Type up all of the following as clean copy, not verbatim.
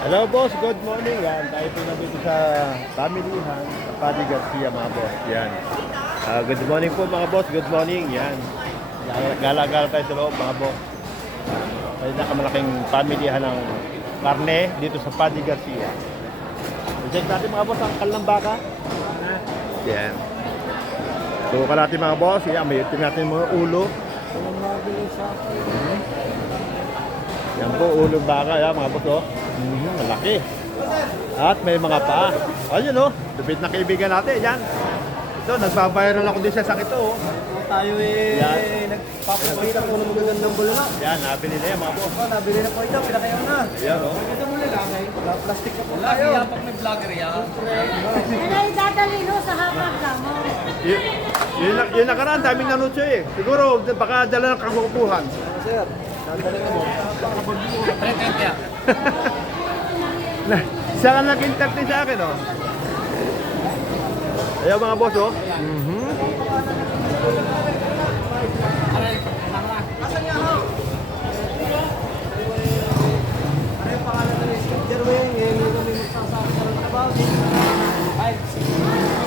Hello boss, good morning. Yan, tayo po nandito sa pamilihan sa Paddy Garcia mga boss. Yan. Good morning po mga boss, good morning. Yan. Gala-gala tayo sa loob mga boss. May nakamalaking pamilihan ng karne dito sa Paddy Garcia. I-check natin mga boss ang kalang baka. Yan. Suka natin mga boss. Yan, may itim natin mga ulo. Yan po, ulo baka. Yan mga boss oh. Malaki. At may mga paa. Ayun oh, lupit na kaibigan natin. Yan. Ito, nagbabayaran ako din sa sakit oh. Tayo nagpapakita po ng magagandang bulunok. Yan, nabili na yan mga boss. Nabili na po ito, pinakayaw na. Yan oh. Ito mo lalangay, plastic na po tayo. Lagi yan pag may vlogger yan. Ano yung dadali no sa hapag mo? Yun nakaraan, daming nanunsyo eh. Siguro, baka dala ng kagukuhan. Sir, sandali na mo. Pre-tent yan. Siya ka nag-entertain sa akin oh. Ayaw mga boss oh. Asan niya ho? Ano yung pangalan na rin? Jerwin, hindi kami magsasabi sa rin about. Ay,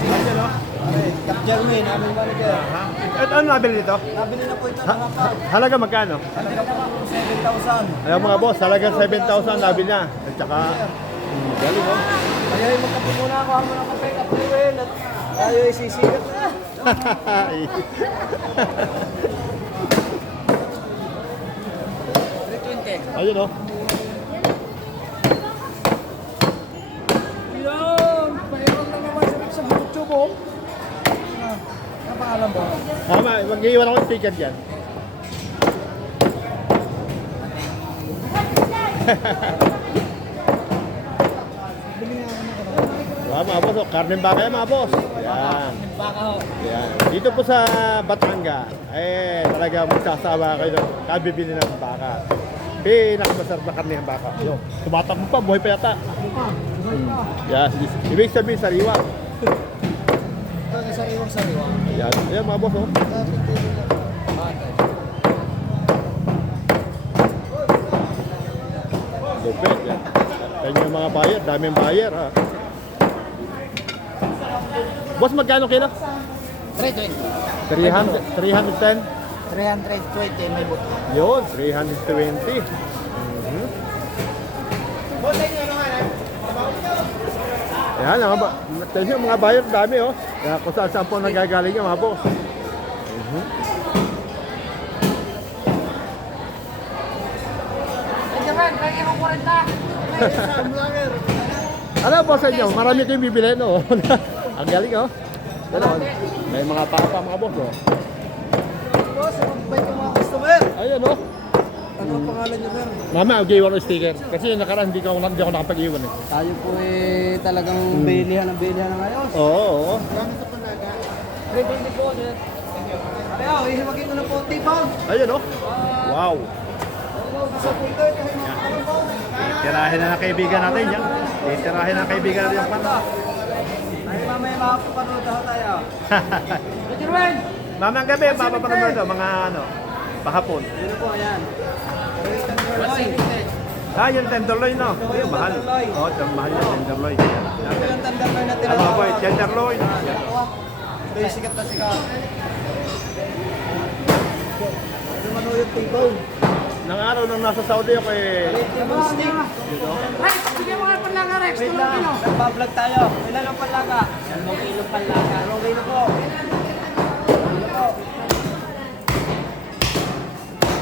Ayun oh. Cap Jerwin, aming manager. At ano nabili dito? Nabili na po ito ng hapag. Halaga magkano? Nabili na po 7,000. Ayaw mga boss, halagang 7,000 nabili na. At saka, galing oh. Kaya yung magkape muna ako, ako ng kape, Cap Jerwin. At tayo ay sisigat na. Ayun oh. Yan! Mayroon na naman sa YouTube oh. Ano pangalan mo? Tama, mag-iwan ako ng sticker dyan. Mga boss, oh, karne baka yan mga boss. Yan. Baka ho. Yan. Dito po sa Batangas, talaga magsasawa kayo ng kabibili ng baka. Pinakamasarap na karne ng baka. Yo, tumatakbo pa, buhay pa yata. Yes, ibig sabihin sariwa. Ito ang sariwang-sariwa. Yan, yan mga boss oh. Lupit yan. Yan yung mga buyer, daming buyer ha. Boss, magkano kilo? 320. 310? 320 may buto. Yun, 320. Ayan, mga buyer, dami oh. Kaya kung saan po nagagaling yung mga boss. Ano po sa inyo? Marami kayong bibili no? Ang galing oh. Ganon. May mga tao pa mga boss oh. Boss, mabait yung mga customer. Ayun oh. Ano ang pangalan niyo, sir? Mama, mag-iwan ko sticker. Kasi yung nakaraan hindi ako nakapag-iwan eh. Tayo po talagang bilihan ng ayos. Oo, oo. Gamit sa panaga. 320 po, sir. Kaya, ihimagin ko na po, T-pound. Ayun oh. Wow. Sa pulgar, kahit mga kalabang. Tirahin na ng kaibigan natin yan. Tirahin na ng kaibigan natin yung pano. Ay, mamaya makapapanood ako tayo. Jerwin! Mamayang gabi, mapapanood daw mga ano, pahapon. Dito po, ayan. Yung tenderloin no? Yung mahal. Oo, mahal yung tenderloin. Ito yung tenderloin na Tama tinatawag. po, tenderloin. Ito yung sikat na sikat. Yung ano yung T-bone. Nang araw nung nasa Saudi ako eh. T-bone stick. Rex, bigyan mo nga panlaga, Rex. Wait lang, nagbablog tayo. Ilan ang panlaga? 2 kilo panlaga. 2 kilo po.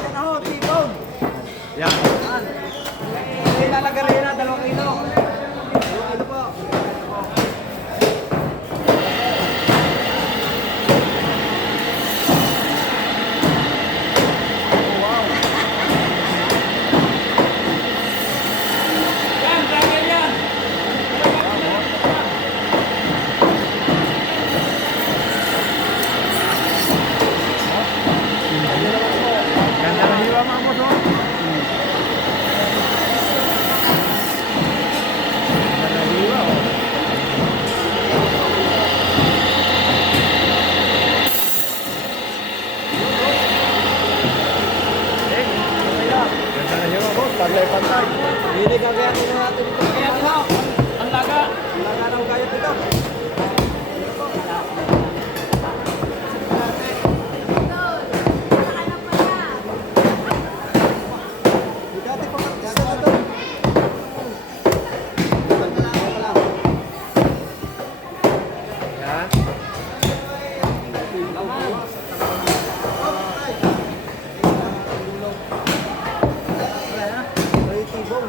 Yan ako, T-bone. Yan. Ilalagay rin na 2 kilo. 2 kilo po. Ganda ng hiwa mga boss oh. pantay. Hindi gagayatin na natin ito. Kaya ito, ang laga. Laga ng gayat ito. Dati pa sa ito. Yan. Ay, tibong.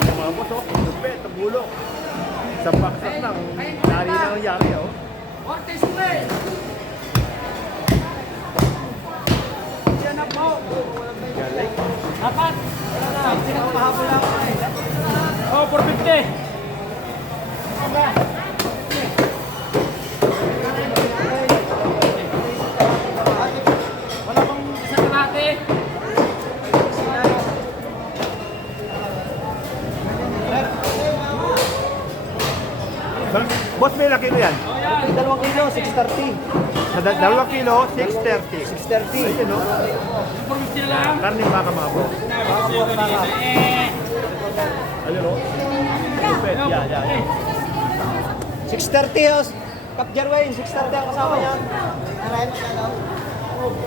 Yung mga boss, oh. Lupit, ang bulok. Sa baksak lang. Yari na ang yari, oh. Ortiz Way. Yan na po. Galing. Apat. Wala na. Sinakapahabol lang ako eh. Oh, 450. Wala bang isang kalate? Boss, may laki na yan. Oh, yan. 2 kilo, 630. Sa 2 kilo, 630. 630. Ayun, no? 450 na lang. Karning baka mga boss. Eh. Ayun, no? Lupit, yan, yan, yan. 630 house. Cap Jarway, 630 ang kasama niya.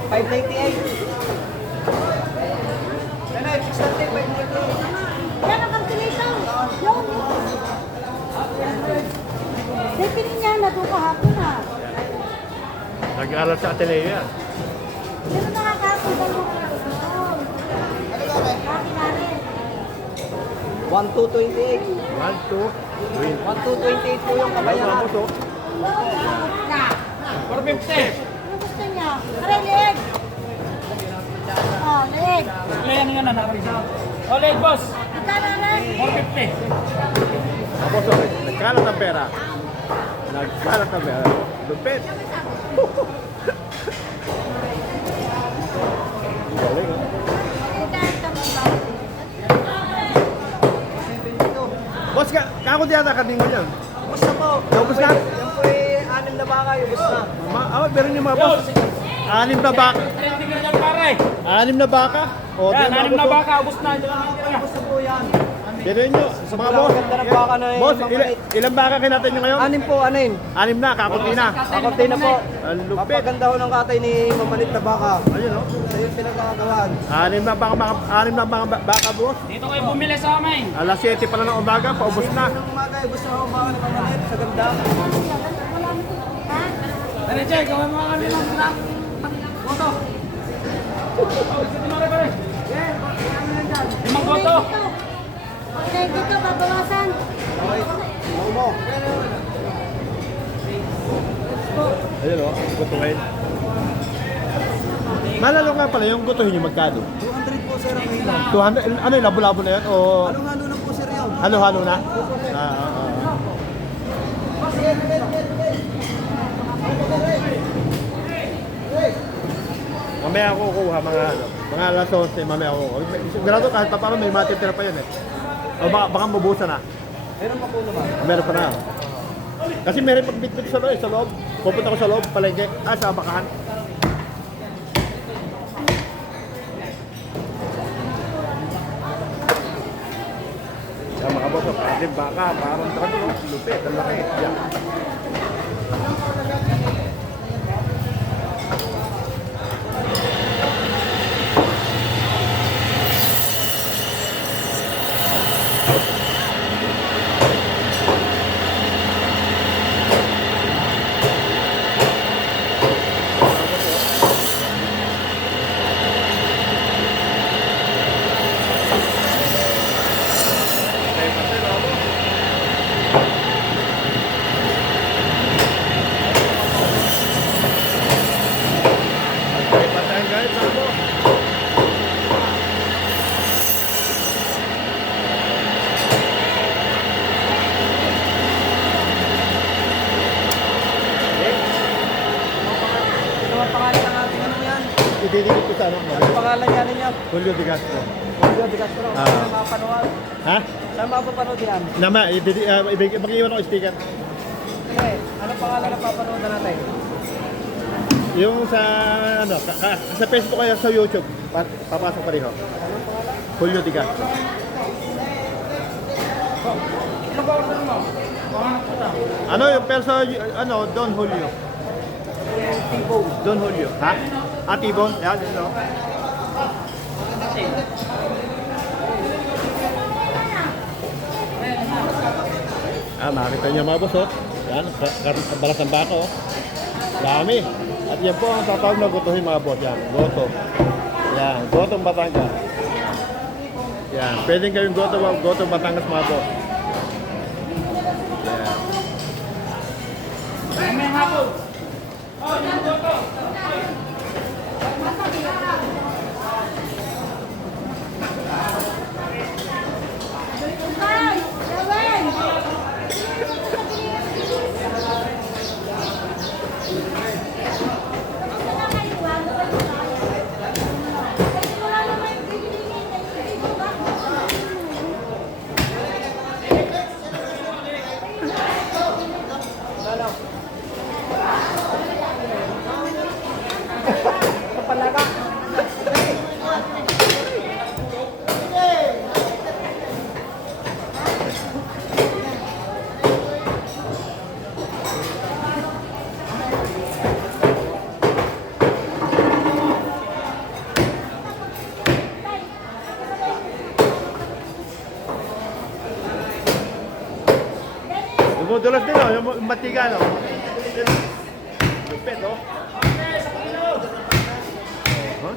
598. Ano, 630, 598. Yan ang kalkulator. Yung. Depinin niya na doon kahapon ha. Nag-aaral sa Ateneo yan. Sino nakakapon ba yung kalkulator? Akin namin. 1228. 1, 2, 3. 1228 po yung Ayun, mga kabayaran. boss, oh. Na. 450. Ano gusto niya? Aray, leeg. Oh, leeg. Layan nga na natin. Oh, leg boss. Ito na leeg. 450. Mga boss, oh. Nagkalat ang pera. Nagkalat ang pera. Lupit. Galing, oh. Boss, kako di ata kading mo yan. Ubus na po. Ubus na? Yan po eh, 6 na baka, ubus na. Meron yung mga boss. 6 na baka. 30 ka dyan, pare. 6 na baka. O, Yan, di mga 6 na boss, oh. baka. Ubus na. Diyan lang ang tira. Ubus na po yan. Pero nyo, mga Sobrang boss. ganda ng baka na Boss, yung ilang baka kinatay nyo ngayon? 6 po, 6. 6 na, kakunti na. Kakunti na po. Ang lupit. Papaganda ho ng katay ni Mamalit na baka. Ayun, oh. Sa yung pinagkakagawan. 6 na baka, boss. Dito kayo bumili sa amin. Alas 7 pala ng umaga, paubos na. Ng umaga, ubus na ho baka ni Mamalit sa ganda. Dali, Jay. Gawin mo kami ng tira. Boto. Oh, sige mo rin, pare. Limang boto. Okay, dito, babawasan. Okay. Ako mo. Ayun, oh. Gutuhin. Malalo nga pala yung gutuhin yung magkano. 200 po sir ang hila. 200, ano yung labo-labo na yan? O Halo-halo na po sir yun. halo-halo na? Mamaya ako kukuha mga alas 11, mamaya ako kukuha. Sigurado kahit pa paano may matitira pa yun eh. O baka mabusan na. Meron pa po naman. Meron pa na. Kasi meron pagbitbit sa loob. Pupunta ko sa loob, palengke. Sa bakahan. Sa mga boss, parang baka, parang ano, lupit, ang laki. Yan. Ano ang pangalan ng ating ano yan? Ididikit ko sa ano? Ano ang pangalan yan ninyo? Julio de Castro. Julio de Castro. Ah. Saan mapapanood? Ha? Saan mapapanood yan? Mag-iwan ako sticker. Okay. Ano pangalan na papanood na natin? Yung sa, ano, sa Facebook kaya sa YouTube, papasok pa rin ho. Julio Di Castro. Ano ba order mo? Ano yung perso, ano, Don Julio. Don Julio. Ha? Ah, T-bone? Yan, ano. Ah, makita niyo mga boss, oh. Yan, balas ng bako, oh. Dami. At yan po ang tatawag na gotohin mga boss. Yan, goto. Yan, gotong Batangas. Yan, pwedeng gawing gotong Batangas mga boss. Yan. May hapon. Oh, yung goto. Ay! Gawin! Dumudulas din, oh. Yung matiga, no? Lupit, oh. Huh?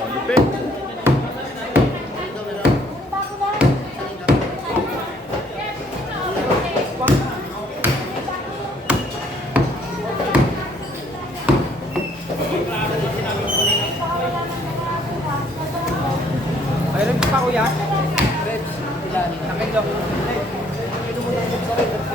Oh, lupit. May ribs pa kuya? Ribs. Yan. Nakilo. Ito mo lang sa ribs.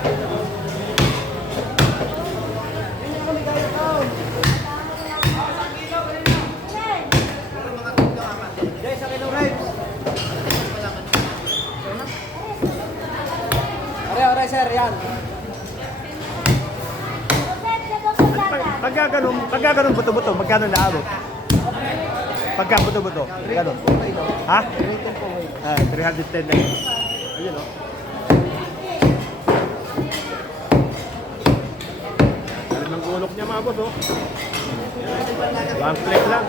Are, sir, yan. Pagka ganun buto-buto, magkano naabot? Pagka buto-buto, ganun. Ha? 310 na yun. Ayun, oh. Galing ng gulok niya mga boss, oh. One plate lang.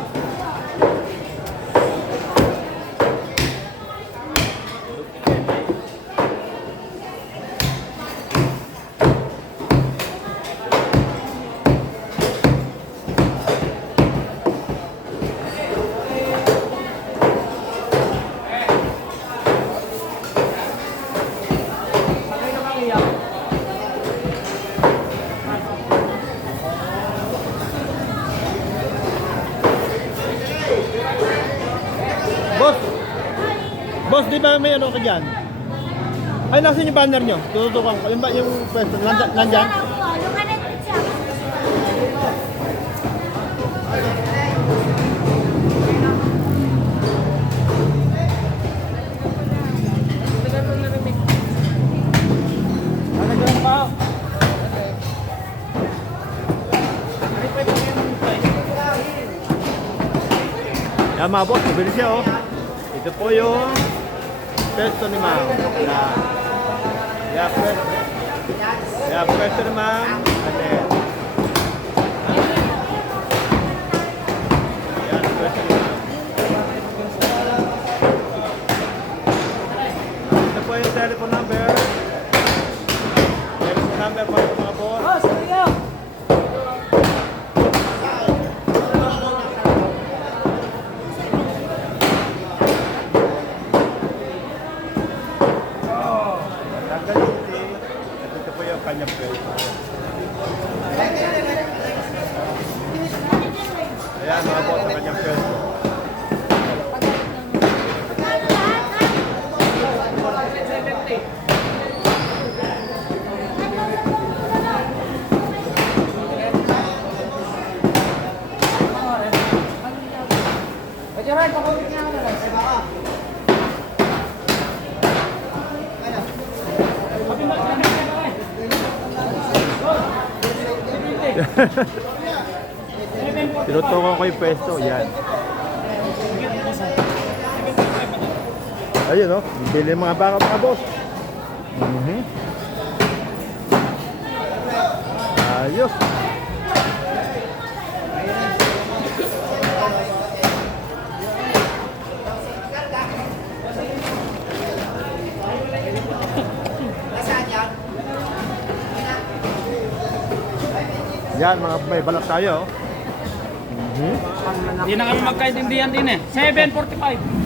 Boss! Boss, di ba may ano ka dyan? Ay, nasan yung banner nyo? Tututukan ko. Yung pwesto, nandyan? Yung kanan siya. Ano dyan pa? Yan mga boss, mabilis siya, oh. Ito po yung pwesto ni ma'am. Yan, pwesto. Yan, pwesto ni ma'am. Ayan. Yan, pwesto ni ma'am. Ito po yung telephone number. Telephone number po mga boss. Oh, sige ka. Tanggal yung iti. At ito po yung kanyang pwesto. Tinutukan ko yung pwesto. Yan. Ayun, no? Bili mga baka mga boss. Ayos. Yan, mga may balat tayo. Hindi na kami magkaintindihan din eh. 7.45.